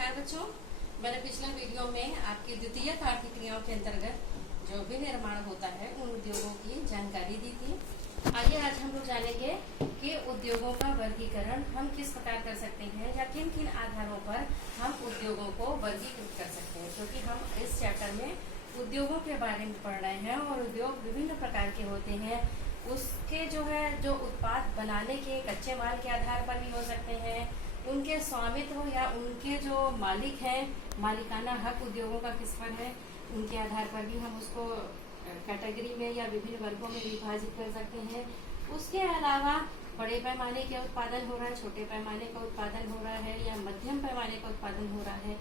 नमस्कार बच्चों, मैंने पिछले वीडियो में आपकी द्वितीयक आर्थिक क्रियाओं के अंतर्गत जो विनिर्माण होता है उन उद्योगों की जानकारी दी थी। आइए आज हम लोग जानेंगे कि उद्योगों का वर्गीकरण हम किस प्रकार कर सकते हैं या किन किन आधारों पर हम उद्योगों को वर्गीकृत कर सकते हैं, क्योंकि हम इस चैप्टर में उद्योगों के बारे में पढ़ रहे हैं और उद्योग विभिन्न प्रकार के होते हैं। उसके जो उत्पाद बनाने के कच्चे माल के आधार पर भी हो सकते हैं, उनके स्वामित्व या उनके जो मालिक हैं, मालिकाना हक उद्योगों का किस पर है, उनके आधार पर भी हम उसको कैटेगरी में या विभिन्न वर्गों में विभाजित कर सकते हैं। उसके अलावा बड़े पैमाने के उत्पादन हो रहा है, छोटे पैमाने का उत्पादन हो रहा है या मध्यम पैमाने का उत्पादन हो रहा है,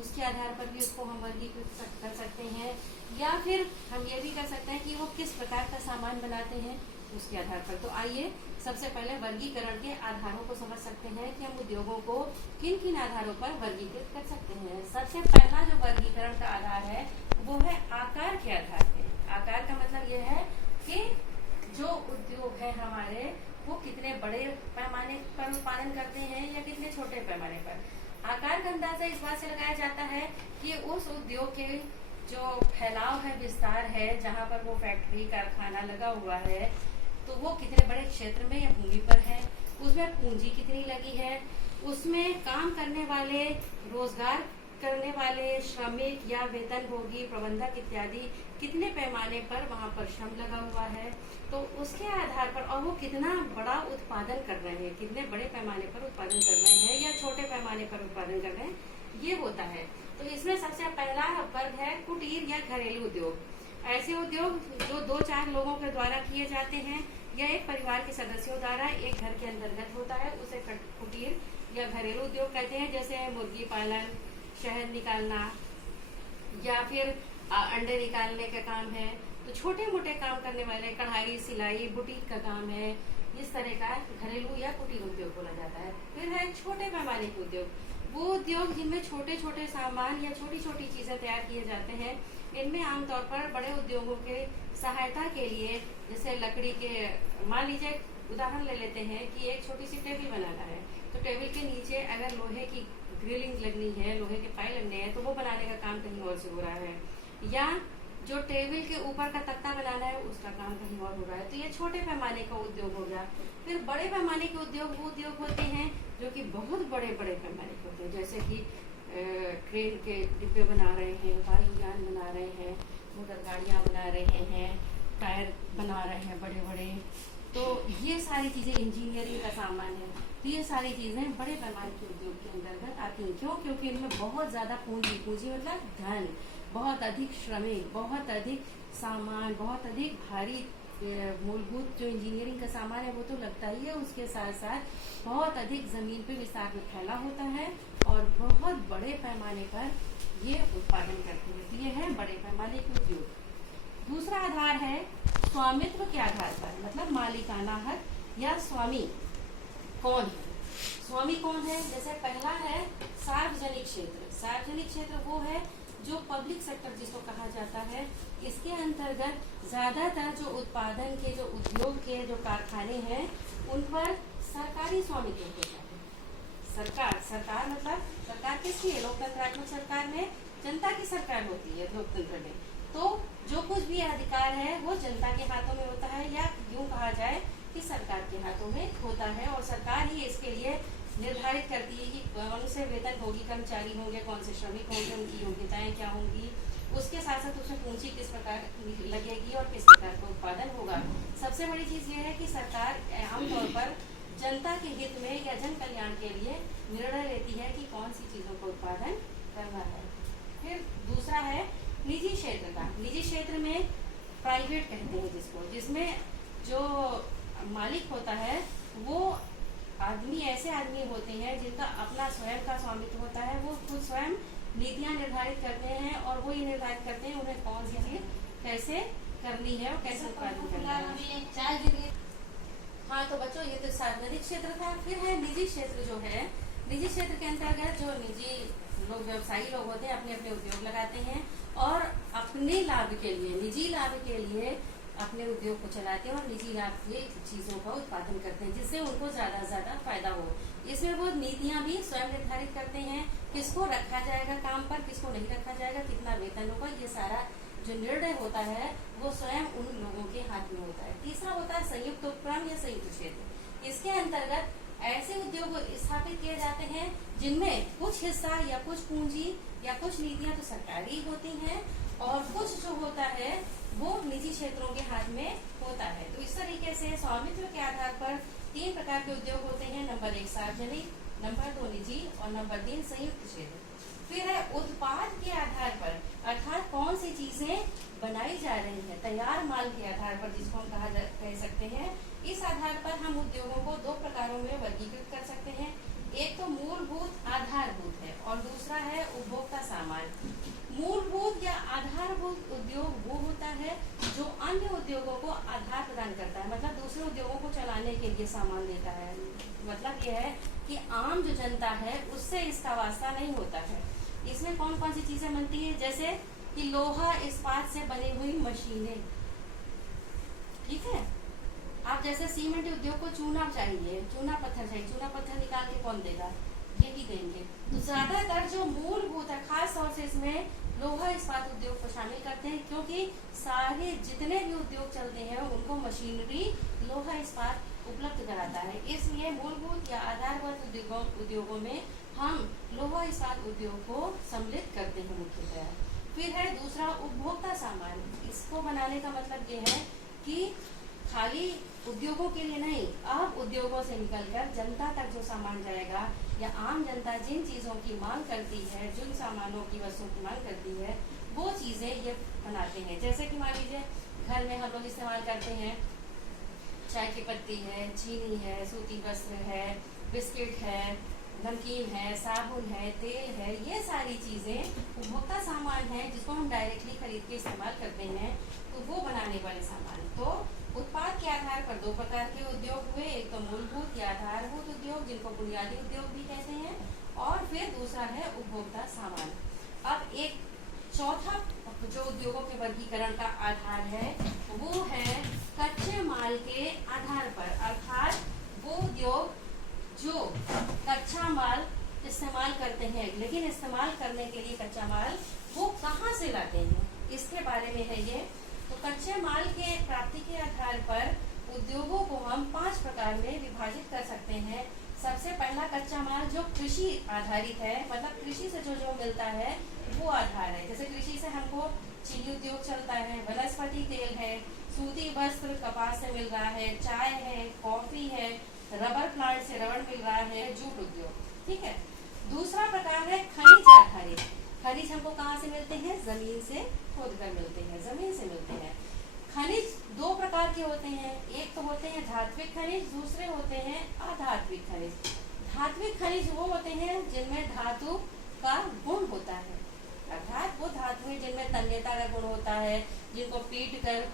उसके आधार पर भी उसको हम वर्गीकृत कर सकते हैं। या फिर हम ये भी कर सकते हैं कि वो किस प्रकार का सामान बनाते हैं, उसके आधार पर। तो आइए सबसे पहले वर्गीकरण के आधारों को समझ सकते हैं कि हम उद्योगों को किन किन आधारों पर वर्गीकृत कर सकते हैं। सबसे पहला जो वर्गीकरण का आधार है वो है आकार के आधार पे। आकार का मतलब यह है कि जो उद्योग है हमारे वो कितने बड़े पैमाने पर उत्पादन करते हैं या कितने छोटे पैमाने पर। आकार का अंदाजा इस बात से लगाया जाता है कि उस उद्योग के जो फैलाव है, विस्तार है, जहाँ पर वो फैक्ट्री कारखाना लगा हुआ है, तो वो कितने बड़े क्षेत्र में या भूमि पर है, उसमें पूंजी कितनी लगी है, उसमें काम करने वाले, रोजगार करने वाले श्रमिक या वेतनभोगी, प्रबंधक इत्यादि कितने पैमाने पर वहाँ पर श्रम लगा हुआ है, तो उसके आधार पर, और वो कितना बड़ा उत्पादन कर रहे हैं, कितने बड़े पैमाने पर उत्पादन कर रहे हैं या छोटे पैमाने पर उत्पादन कर रहे हैं, ये होता है। तो इसमें सबसे पहला वर्ग है कुटीर या घरेलू उद्योग। ऐसे उद्योग जो 2-4 लोगों के द्वारा किए जाते हैं या एक परिवार के सदस्यों द्वारा एक घर के अंतर्गत होता है, उसे कुटीर या घरेलू उद्योग कहते हैं। जैसे मुर्गी पालन, शहद निकालना या फिर अंडे निकालने का काम है, तो छोटे मोटे काम करने वाले, कढ़ाई, सिलाई, बुटीक का काम है, इस तरह का घरेलू या कुटीर उद्योग बोला जाता है। फिर है छोटे पैमाने के उद्योग, वो उद्योग जिनमें छोटे छोटे सामान या छोटी छोटी चीजें तैयार किए जाते हैं। इनमें आमतौर पर बड़े उद्योगों के सहायता के लिए, जैसे लकड़ी के, मान लीजिए उदाहरण ले लेते हैं कि एक छोटी सी टेबल बनाना है, तो टेबल के नीचे अगर लोहे की ग्रिलिंग लगनी है, लोहे के पाए लगने हैं, तो वो बनाने का काम कहीं और से हो रहा है। या जो टेबल के ऊपर का तख्ता बनाना है, उसका काम कहीं और हो रहा है। तो ये छोटे पैमाने का उद्योग हो गया। फिर बड़े पैमाने के उद्योग वो उद्योग होते हैं जो कि बहुत बड़े बड़े पैमाने के होते हैं, जैसे कि ट्रेन के डिब्बे बना रहे हैं, वायुयान बना रहे हैं, मोटर गाड़ियाँ बना रहे हैं, टायर बना रहे हैं बड़े बड़े। तो ये सारी चीजें इंजीनियरिंग का सामान है। तो ये सारी चीजें बड़े पैमाने के उद्योग के अंतर्गत आती हैं। क्यों? क्योंकि इनमें बहुत ज्यादा पूंजी मतलब धन, बहुत अधिक श्रमिक, बहुत अधिक सामान, बहुत अधिक भारी मूलभूत जो इंजीनियरिंग का सामान है वो तो लगता ही है, उसके साथ साथ बहुत अधिक जमीन पे विस्तार में फैला होता है और बहुत बड़े पैमाने पर ये उत्पादन करते हैं। तो ये है बड़े पैमाने के उद्योग। दूसरा आधार है स्वामित्व के आधार पर, मतलब मालिकाना हक या स्वामी कौन है। स्वामी कौन है? जैसे पहला है सार्वजनिक क्षेत्र। सार्वजनिक क्षेत्र वो है जो पब्लिक सेक्टर जिसको कहा जाता है। इसके अंतर्गत ज्यादातर जो उत्पादन के, जो उद्योग के जो कारखाने हैं, उन पर सरकारी स्वामित्व होता है। सरकार मतलब सरकार किसकी है? लोकतंत्रात्मक सरकार में जनता की सरकार होती है लोकतंत्र में। तो जो कुछ भी अधिकार है वो जनता के हाथों में होता है, या यूं कहा जाए कि सरकार के हाथों में होता है, और सरकार ही इसके लिए निर्धारित करती है कि कौन से वेतनभोगी कर्मचारी होंगे, कौन से श्रमिक होंगे, उनकी योग्यताएं क्या होंगी, उसके साथ साथ उसमें पूंजी किस प्रकार लगेगी और किस प्रकार का उत्पादन होगा। सबसे बड़ी चीज ये है कि सरकार आमतौर पर जनता के हित में या जन कल्याण के लिए निर्णय लेती है कि कौन सी चीजों का उत्पादन करना है। फिर दूसरा है निजी क्षेत्र का। निजी क्षेत्र में प्राइवेट कहते हैं जिसको, जिसमें जो मालिक होता है वो आदमी, ऐसे आदमी होते हैं जिनका अपना स्वयं का स्वामित्व होता है। वो खुद स्वयं नीतियां निर्धारित करते हैं और वो ये निर्धारित करते हैं उन्हें कौन सी चीज कैसे करनी है और कैसे उत्पादन करना है। हाँ, तो बच्चों ये तो सार्वजनिक क्षेत्र था। फिर है निजी क्षेत्र। जो है निजी क्षेत्र के अंतर्गत जो निजी लोग, व्यवसायी लोग होते हैं, अपने अपने उद्योग लगाते हैं और अपने लाभ के लिए, निजी लाभ के लिए अपने उद्योग को चलाते हैं और निजी लाभ के चीजों का उत्पादन करते हैं जिससे उनको ज्यादा से ज्यादा फायदा हो। इसमें वो नीतियां भी स्वयं निर्धारित करते हैं, किसको रखा जाएगा काम पर, किसको नहीं रखा जाएगा, कितना वेतन होगा, ये सारा जो निर्णय होता है वो स्वयं उन लोगों के हाथ में होता है। तीसरा होता है संयुक्त उपक्रम या संयुक्त क्षेत्र। इसके अंतर्गत ऐसे उद्योग स्थापित किए जाते हैं जिनमें कुछ हिस्सा या कुछ पूंजी या कुछ नीतियां तो सरकारी होती हैं और कुछ जो होता है वो निजी क्षेत्रों के हाथ में होता है। तो इस तरीके से स्वामित्व के आधार पर 3 प्रकार के उद्योग होते हैं। नंबर 1 सार्वजनिक, नंबर 2 निजी और नंबर 3 संयुक्त क्षेत्र। फिर है उत्पाद के आधार पर, अर्थात कौन सी चीजें बनाई जा रही है, तैयार माल के आधार पर जिसको हम कह सकते हैं। इस आधार पर हम उद्योगों को 2 प्रकारों में वर्गीकृत कर सकते हैं। एक तो मूलभूत आधारभूत है और दूसरा है उपभोक्ता सामान। मूलभूत या आधारभूत उद्योग वो होता है जो अन्य उद्योगों को आधार प्रदान करता है, मतलब दूसरे उद्योगों को चलाने के लिए सामान देता है। मतलब यह है कि आम जो जनता है उससे इसका वास्ता नहीं होता है। इसमें कौन कौन सी चीजें बनती है, जैसे कि लोहा इस्पात से बनी हुई मशीनें, ठीक है। आप जैसे सीमेंट उद्योग को चूना चाहिए, चूना पत्थर चाहिए, चूना पत्थर निकाल के कौन देगा, यही देंगे। तो ज्यादातर जो मूलभूत है, खास तौर से इसमें लोहा इस्पात उद्योग को शामिल करते हैं क्योंकि सारे जितने भी उद्योग चलते हैं उनको मशीनरी लोहा इस्पात उपलब्ध कराता है। इसलिए मूलभूत या आधारभूत उद्योगों में हम लोहा इस्पात उद्योग को सम्मिलित करते हैं मुख्यतः। फिर है दूसरा उपभोक्ता सामान। इसको बनाने का मतलब ये है कि खाली उद्योगों के लिए नहीं, अब उद्योगों से निकलकर जनता तक जो सामान जाएगा या आम जनता जिन चीजों की मांग करती है, जिन सामानों की वस्तुओं की मांग करती है, वो चीजें ये बनाते हैं। जैसे कि मान लीजिए घर में हम लोग इस्तेमाल करते हैं, चाय की पत्ती है, चीनी है, सूती वस्त्र है, बिस्किट है, नमकीन है, साबुन है, तेल है, ये सारी चीजें उपभोक्ता सामान है जिसको हम डायरेक्टली खरीद के इस्तेमाल करते हैं। तो वो बनाने वाले सामान। तो उत्पाद के आधार पर 2 प्रकार के उद्योग हुए, एक तो मूलभूत या आधारभूत उद्योग जिनको बुनियादी उद्योग भी कहते हैं, और फिर दूसरा है उपभोक्ता सामान। अब एक चौथा जो उद्योगों के वर्गीकरण का आधार है वो है कच्चे माल के आधार पर, अर्थात वो उद्योग जो कच्चा माल इस्तेमाल करते हैं, लेकिन इस्तेमाल करने के लिए कच्चा माल वो कहाँ से लाते हैं, इसके बारे में है ये। तो कच्चे माल के प्राप्ति के आधार पर उद्योगों को हम 5 प्रकार में विभाजित कर सकते हैं। सबसे पहला कच्चा माल जो कृषि आधारित है, मतलब कृषि से जो मिलता है वो आधार है। जैसे कृषि से हमको चीनी उद्योग चलता है, वनस्पति तेल है, सूती वस्त्र कपास से मिल रहा है, चाय है, कॉफी है, रबर प्लांट से रबर मिल रहा है, जूट उद्योग, ठीक है। दूसरा प्रकार है खनिज आधारित। खनिज हमको कहाँ से मिलते हैं, जमीन से खोद कर मिलते हैं, जमीन से मिलते हैं। खनिज 2 प्रकार के होते हैं, एक तो होते हैं धात्विक खनिज, दूसरे होते हैं अधात्विक खनिज। धात्विक खनिज वो होते हैं जिनमें धातु का गुण होता है, अर्थात वो धातुएं जिनमें तन्यता का गुण होता है, जिनको पीट कर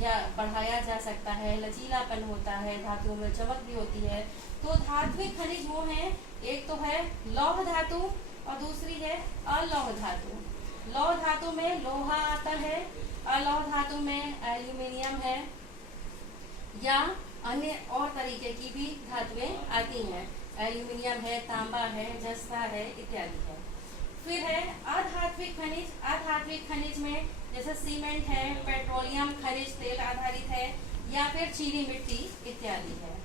या बढ़ाया जा सकता है, लचीलापन होता है, धातुओं में चमक भी होती है। तो धात्विक खनिज वो है, एक तो है लौह धातु और दूसरी है अलौह धातु। लौह धातु में लोहा आता है, अलौह धातु में एल्यूमिनियम है या अन्य और तरीके की भी धातुएं आती हैं, एल्यूमिनियम है, तांबा है, जस्ता है इत्यादि है। फिर है अधात्विक खनिज। अधात्विक खनिज में जैसे सीमेंट है, पेट्रोलियम खनिज तेल आधारित है या फिर चीनी मिट्टी इत्यादि है।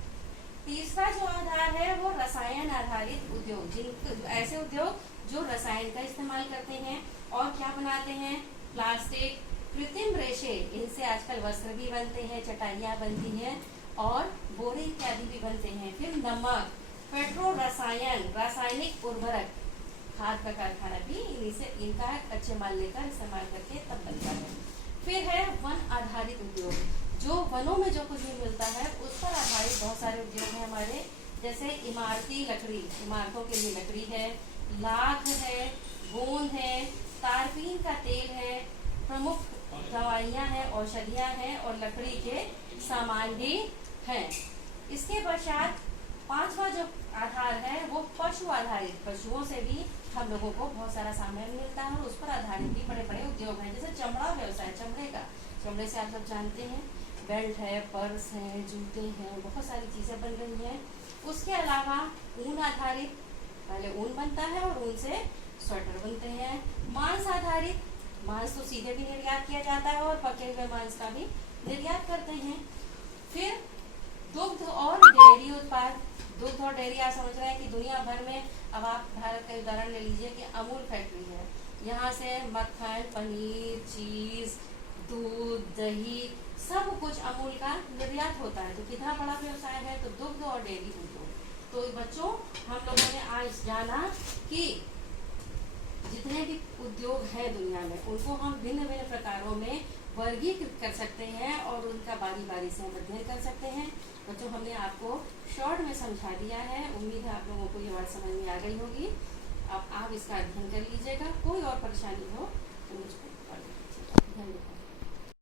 तीसरा जो आधार है वो रसायन आधारित उद्योग, जिन ऐसे उद्योग जो रसायन का इस्तेमाल करते हैं और क्या बनाते हैं, प्लास्टिक, कृत्रिम रेशे, इनसे आजकल वस्त्र भी बनते हैं, चटाइयाँ बनती हैं और बोरे इत्यादि भी बनते हैं। फिर नमक, पेट्रो रसायन, रासायनिक उर्वरक, खाद का कारखाना भी इनका कच्चे माल लेकर इस्तेमाल करके तब बनता है। फिर है वन आधारित उद्योग, जो वनों में जो कुछ भी मिलता है उस पर आधारित बहुत सारे उद्योग हैं हमारे, जैसे इमारती लकड़ी, इमारतों के लिए लकड़ी है, लाख है, गोंद है, तारपीन का तेल है, प्रमुख दवाइयाँ हैं, औषधियाँ हैं और लकड़ी के सामान भी हैं। इसके पश्चात 5वां जो आधार है वो पशु आधारित, पशुओं से भी हम लोगों को बहुत सारा सामान मिलता है और उस पर आधारित भी बड़े बड़े उद्योग हैं। जैसे चमड़ा व्यवसाय, चमड़े से आप सब जानते हैं बेल्ट है, पर्स है, जूते हैं, बहुत सारी चीजें बन रही हैं। उसके अलावा ऊन आधारित, पहले ऊन बनता है और ऊन से स्वेटर बनते हैं। मांस आधारित, मांस तो सीधे भी निर्यात किया जाता है और पके हुए मांस का भी निर्यात करते हैं। फिर दुग्ध और डेयरी उत्पाद, दुग्ध और डेयरी आप समझ रहे हैं कि दुनिया भर में, अब आप भारत का उदाहरण ले लीजिए कि अमूल फैक्ट्री है, यहाँ से मक्खन, पनीर, चीज, दूध, दही, सब कुछ अमूल का निर्यात होता है। तो कितना बड़ा व्यवसाय है, तो दुग्ध और डेयरी उद्योग। तो बच्चों, हम लोगों ने आज जाना कि जितने भी उद्योग है दुनिया में, उनको हम भिन्न भिन्न प्रकारों में वर्गीकृत कर सकते हैं और उनका बारी बारी से हम अध्ययन कर सकते हैं। बच्चों, हमने आपको शॉर्ट में समझा दिया है, उम्मीद है आप लोगों को ये बात समझ में आ गई होगी। अब आप इसका अध्ययन कर लीजिएगा, कोई और परेशानी हो तो मुझको कॉल कीजिएगा। धन्यवाद।